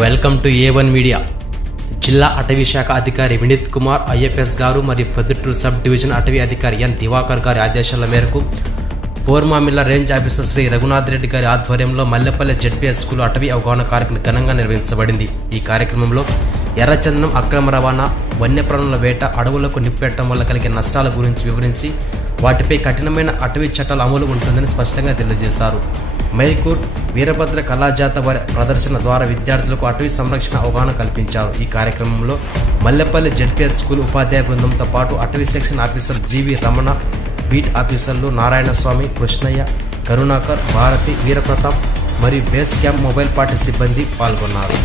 Welcome to A one media. జిల్లా అటవీ శాఖ అధికారి వినీత్ కుమార్ ఐఎఫ్ఎస్ గారు మరియు ప్రొద్దుటూరు సబ్ డివిజన్ అటవీ అధికారి ఎన్ దివాకర్ గారి ఆదేశాల మేరకు పోర్మామిల్ల రేంజ్ ఆఫీసర్ శ్రీ రఘునాథ్ రెడ్డి గారి ఆధ్వర్యంలో మల్లెపల్లె జెడ్పీఎస్ స్కూల్ అటవీ అవగాహన కార్యక్రమం ఘనంగా నిర్వహించబడింది. ఈ కార్యక్రమంలో ఎర్రచందనం అక్రమ రవాణా వన్యప్రాణుల వేట అడవులకు నిప్పెట్టడం వల్ల కలిగే నష్టాల గురించి వివరించి వాటిపై కఠినమైన అటవీ చట్టాల అమలు ఉంటుందని స్పష్టంగా తెలియజేశారు. మైకూర్ వీరభద్ర కళాజాత వారి ప్రదర్శన ద్వారా విద్యార్థులకు అటవీ సంరక్షణ అవగాహన కల్పించారు. ఈ కార్యక్రమంలో మల్లెపల్లి జెడ్పీఎస్ స్కూల్ ఉపాధ్యాయ బృందంతో పాటు అటవీ section officer GV Ramana beat ఆఫీసర్లు నారాయణస్వామి కృష్ణయ్య కరుణాకర్ భారతి వీరప్రతాప్ మరియు బేస్ క్యాంప్ మొబైల్ పార్టీ సిబ్బంది పాల్గొన్నారు.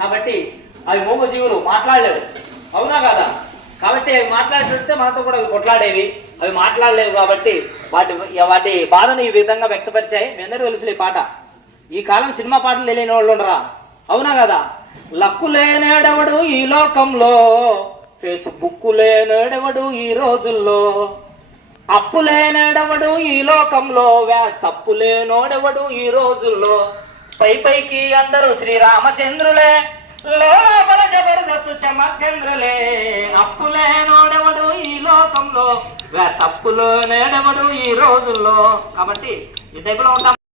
కాబట్టి అవి మూగజీవులు మాట్లాడలేవు. అవునా కదా? కాబట్టి అవి మాట్లాడుతుంటే మనతో కూడా అవి కొట్లాడేవి. అవి మాట్లాడలేవు కాబట్టి వాటి వాటి బాధను ఈ విధంగా వ్యక్తపరిచాయి. మీ అందరూ తెలుసులే ఈ పాట. ఈ కాలం సినిమా పాటలు తెలియని వాళ్ళు ఉండరా? అవునా కదా? లక్కు లేనేడవడు ఈ లోకంలో ఫేస్బుక్ లేనేడవడు ఈ రోజుల్లో. అప్పు లేనేడవడు ఈ లోకంలో వాట్సప్ లేనోడెవడు ఈ రోజుల్లో. పై పైకి అందరూ శ్రీరామచంద్రులే. లోపల జబర్దస్తు చమచంద్రులే అప్పు లేనోడెవడు ఈ లోకంలో? సప్పులో నేడవడు ఈ రోజుల్లో? కాబట్టి ఈ టైపులో ఉంటాం